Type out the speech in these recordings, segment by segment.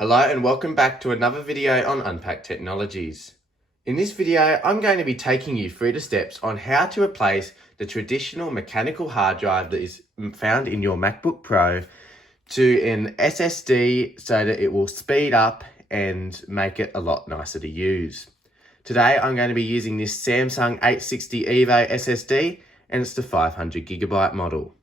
Hello and welcome back to another video on Unpacked Technologies. In this video, I'm going to be taking you through the steps on how to replace the traditional mechanical hard drive that is found in your MacBook Pro to an SSD so that it will speed up and make it a lot nicer to use. Today, I'm going to be using this Samsung 860 EVO SSD and it's the 500GB model.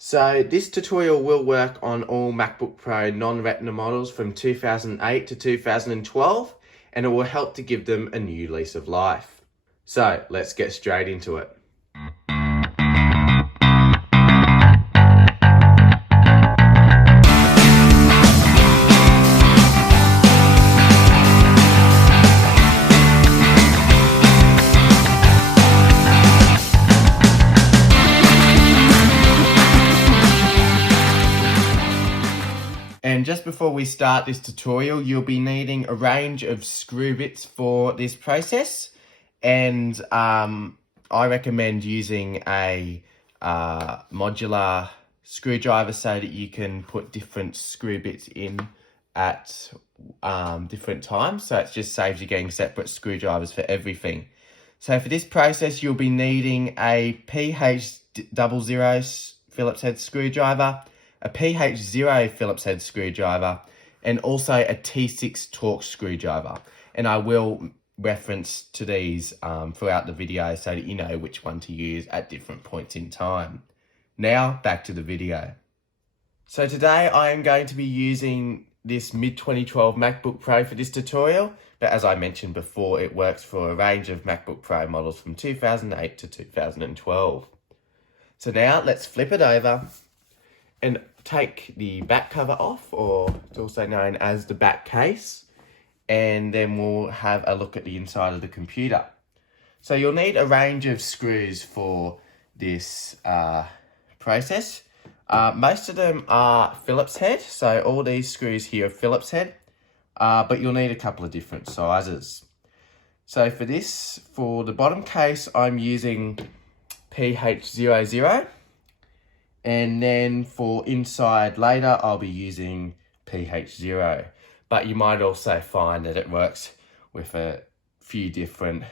So this tutorial will work on all MacBook Pro non-Retina models from 2008 to 2012, and it will help to give them a new lease of life. So let's get straight into it. And just before we start this tutorial, you'll be needing a range of screw bits for this process. And I recommend using a modular screwdriver so that you can put different screw bits in at different times. So it just saves you getting separate screwdrivers for everything. So for this process, you'll be needing a PH00 Phillips head screwdriver, a PH0 Phillips head screwdriver, and also a T6 Torx screwdriver. And I will reference to these throughout the video so that you know which one to use at different points in time. Now, back to the video. So today I am going to be using this mid-2012 MacBook Pro for this tutorial, but as I mentioned before, it works for a range of MacBook Pro models from 2008 to 2012. So now let's flip it over and take the back cover off, or it's also known as the back case, and then we'll have a look at the inside of the computer. So you'll need a range of screws for this process. Most of them are Phillips head, so all these screws here are Phillips head, but you'll need a couple of different sizes. So for this, for the bottom case, I'm using PH00. And then for inside later, I'll be using PH0. But you might also find that it works with a few different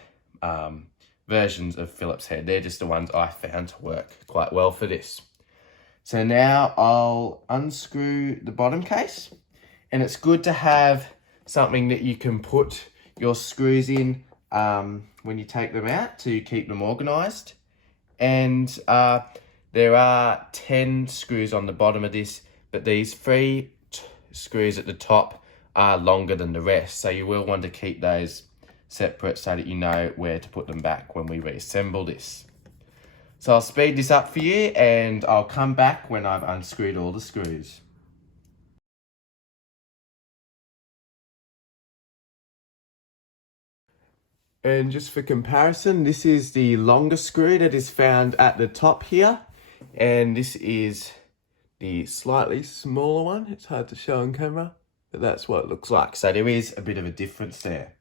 versions of Phillips head. They're just the ones I found to work quite well for this. So now I'll unscrew the bottom case. And it's good to have something that you can put your screws in when you take them out to keep them organized. And there are 10 screws on the bottom of this, but these 3 screws at the top are longer than the rest. So you will want to keep those separate so that you know where to put them back when we reassemble this. So I'll speed this up for you and I'll come back when I've unscrewed all the screws. And just for comparison, this is the longer screw that is found at the top here. And this is the slightly smaller one. It's hard to show on camera, but that's what it looks like. So there is a bit of a difference there.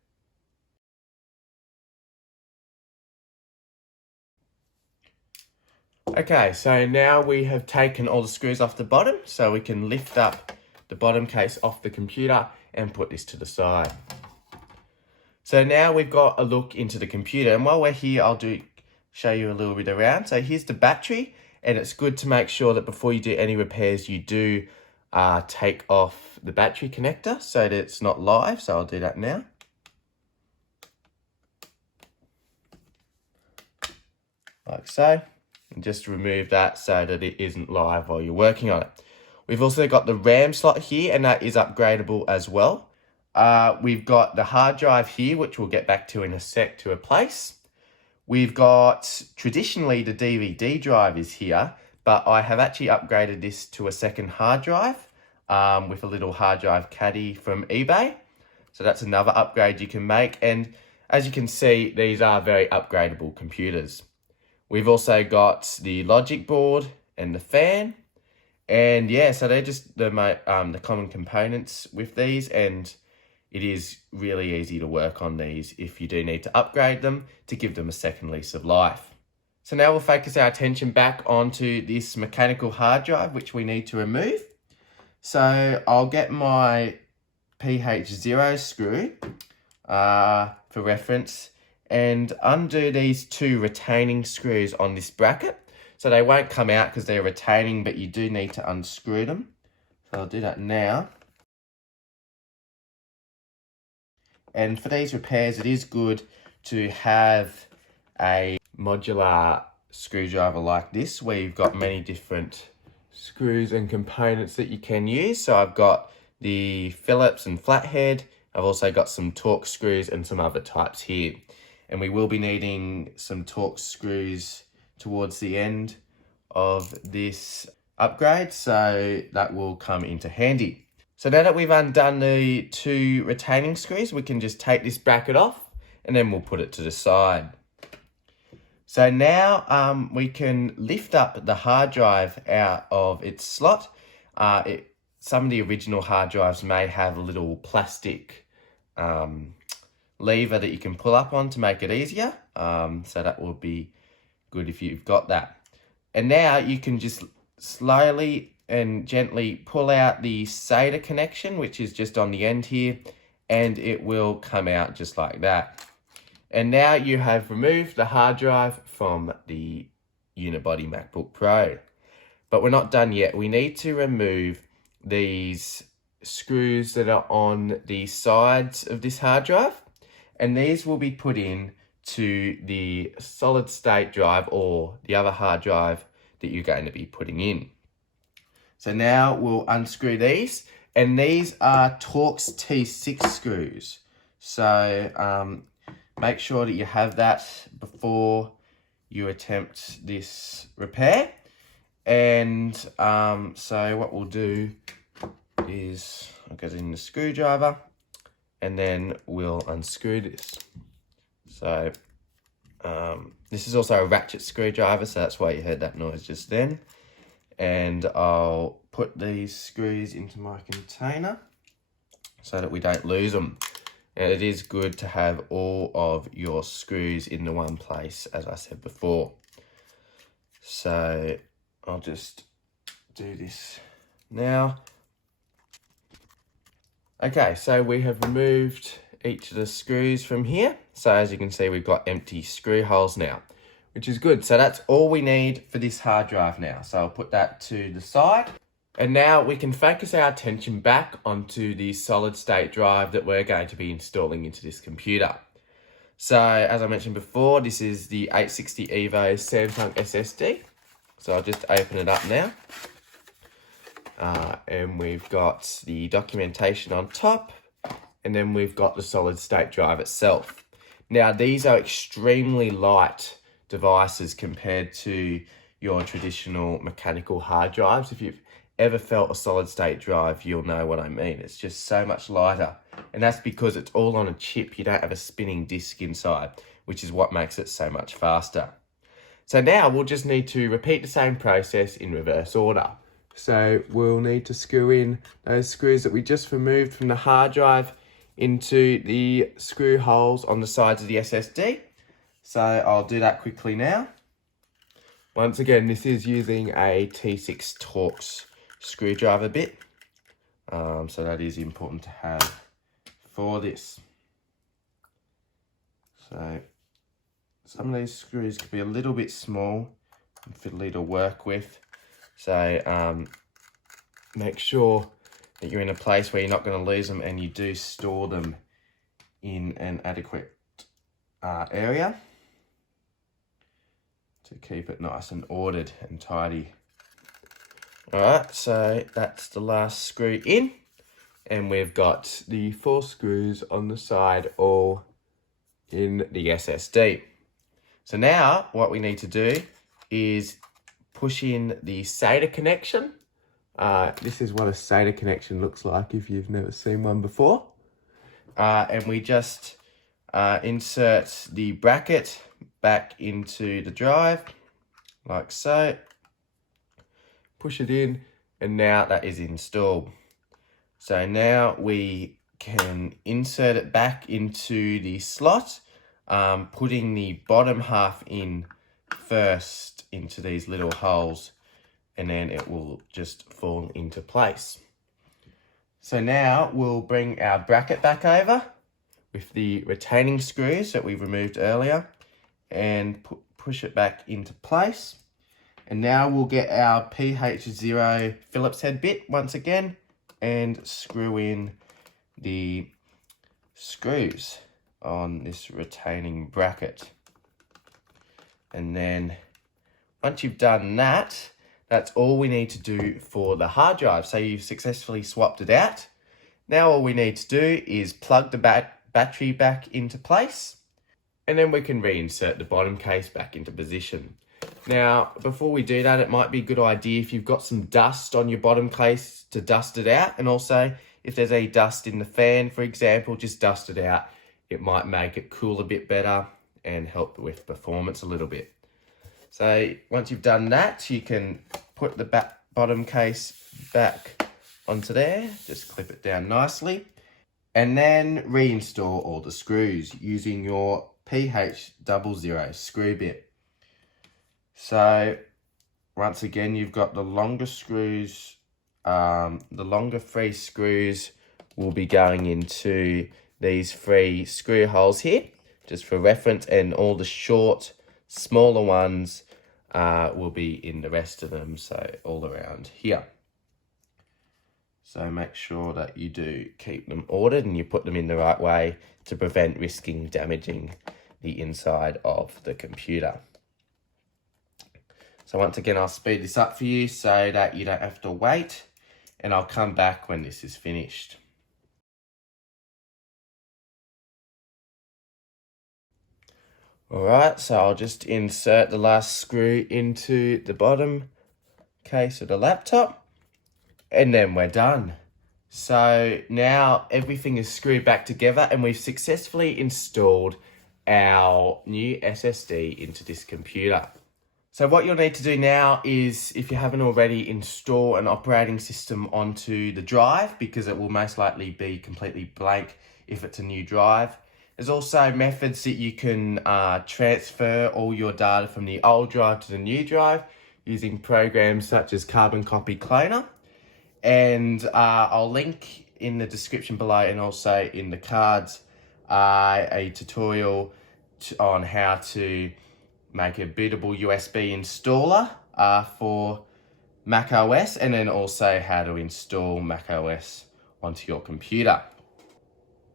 Okay, so now we have taken all the screws off the bottom, so we can lift up the bottom case off the computer and put this to the side. So now we've got a look into the computer, and while we're here, I'll show you a little bit around. So here's the battery. And it's good to make sure that before you do any repairs, you do take off the battery connector so that it's not live. So I'll do that now. Like so. And just remove that so that it isn't live while you're working on it. We've also got the RAM slot here, and that is upgradable as well. We've got the hard drive here, which we'll get back to in a sec to replace. We've got, traditionally, the DVD drive is here, but I have actually upgraded this to a second hard drive with a little hard drive caddy from eBay. So that's another upgrade you can make. And as you can see, these are very upgradable computers. We've also got the logic board and the fan. And yeah, so they're just the common components with these, and it is really easy to work on these if you do need to upgrade them to give them a second lease of life. So now we'll focus our attention back onto this mechanical hard drive, which we need to remove. So I'll get my PH0 screw for reference and undo these two retaining screws on this bracket. So they won't come out because they're retaining, but you do need to unscrew them. So I'll do that now. And for these repairs, it is good to have a modular screwdriver like this, where you've got many different screws and components that you can use. So I've got the Phillips and flathead. I've also got some Torx screws and some other types here. And we will be needing some Torx screws towards the end of this upgrade, so that will come into handy. So now that we've undone the two retaining screws, we can just take this bracket off and then we'll put it to the side. So now we can lift up the hard drive out of its slot. Some of the original hard drives may have a little plastic lever that you can pull up on to make it easier. So that will be good if you've got that. And now you can just slowly and gently pull out the SATA connection, which is just on the end here, and it will come out just like that. And now you have removed the hard drive from the unibody MacBook Pro. But we're not done yet. We need to remove these screws that are on the sides of this hard drive, and these will be put in to the solid state drive or the other hard drive that you're going to be putting in. So now we'll unscrew these, and these are Torx T6 screws. So make sure that you have that before you attempt this repair. And so what we'll do is I'll get in the screwdriver and then we'll unscrew this. So this is also a ratchet screwdriver, so that's why you heard that noise just then. And I'll put these screws into my container so that we don't lose them. And it is good to have all of your screws in the one place, as I said before. So I'll just do this now. Okay, so we have removed each of the screws from here. So as you can see, we've got empty screw holes now, which is good. So that's all we need for this hard drive now. So I'll put that to the side. And now we can focus our attention back onto the solid state drive that we're going to be installing into this computer. So as I mentioned before, this is the 860 EVO Samsung SSD. So I'll just open it up now. And we've got the documentation on top, and then we've got the solid state drive itself. Now these are extremely light devices compared to your traditional mechanical hard drives. If you've ever felt a solid state drive, you'll know what I mean. It's just so much lighter, and that's because it's all on a chip. You don't have a spinning disk inside, which is what makes it so much faster. So now we'll just need to repeat the same process in reverse order. So we'll need to screw in those screws that we just removed from the hard drive into the screw holes on the sides of the SSD. So I'll do that quickly now. Once again, this is using a T6 Torx screwdriver bit. So that is important to have for this. So some of these screws could be a little bit small and fiddly to work with. So make sure that you're in a place where you're not going to lose them, and you do store them in an adequate area to keep it nice and ordered and tidy. Alright, so that's the last screw in, and we've got the 4 screws on the side all in the SSD. So now what we need to do is push in the SATA connection. This is what a SATA connection looks like if you've never seen one before. And we just insert the bracket back into the drive, like so. Push it in, and now that is installed. So now we can insert it back into the slot, putting the bottom half in first into these little holes, and then it will just fall into place. So now we'll bring our bracket back over with the retaining screws that we removed earlier and push it back into place. And now we'll get our PH0 Phillips head bit once again and screw in the screws on this retaining bracket. And then once you've done that, that's all we need to do for the hard drive. So you've successfully swapped it out. Now all we need to do is plug the battery back into place, and then we can reinsert the bottom case back into position. Now, before we do that, it might be a good idea if you've got some dust on your bottom case to dust it out. And also, if there's any dust in the fan, for example, just dust it out. It might make it cool a bit better and help with performance a little bit. So once you've done that, you can put the bottom case back onto there. Just clip it down nicely. And then reinstall all the screws using your PH00 screw bit. So once again, you've got the longer screws. The longer 3 screws will be going into these 3 screw holes here, just for reference, and all the short, smaller ones will be in the rest of them, so all around here. So make sure that you do keep them ordered and you put them in the right way to prevent risking damaging the inside of the computer. So once again, I'll speed this up for you so that you don't have to wait, and I'll come back when this is finished. Alright, so I'll just insert the last screw into the bottom case of the laptop, and then we're done. So now everything is screwed back together and we've successfully installed our new SSD into this computer. So what you'll need to do now is, if you haven't already, install an operating system onto the drive, because it will most likely be completely blank if it's a new drive. There's also methods that you can transfer all your data from the old drive to the new drive using programs such as Carbon Copy Cloner. And I'll link in the description below and also in the cards a tutorial on how to make a bootable USB installer for macOS, and then also how to install macOS onto your computer.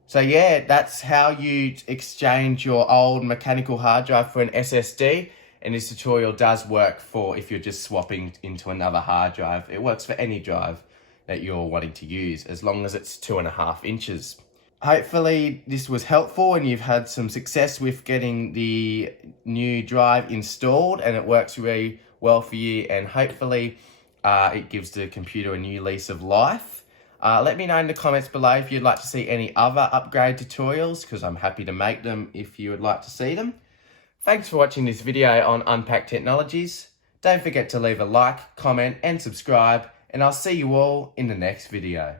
So yeah, that's how you exchange your old mechanical hard drive for an SSD. And this tutorial does work for if you're just swapping into another hard drive. It works for any drive that you're wanting to use, as long as it's 2.5 inches. Hopefully this was helpful and you've had some success with getting the new drive installed and it works really well for you, and hopefully it gives the computer a new lease of life. Let me know in the comments below if you'd like to see any other upgrade tutorials, because I'm happy to make them if you would like to see them. Thanks for watching this video on Unpacked Technologies. Don't forget to leave a like, comment and subscribe, and I'll see you all in the next video.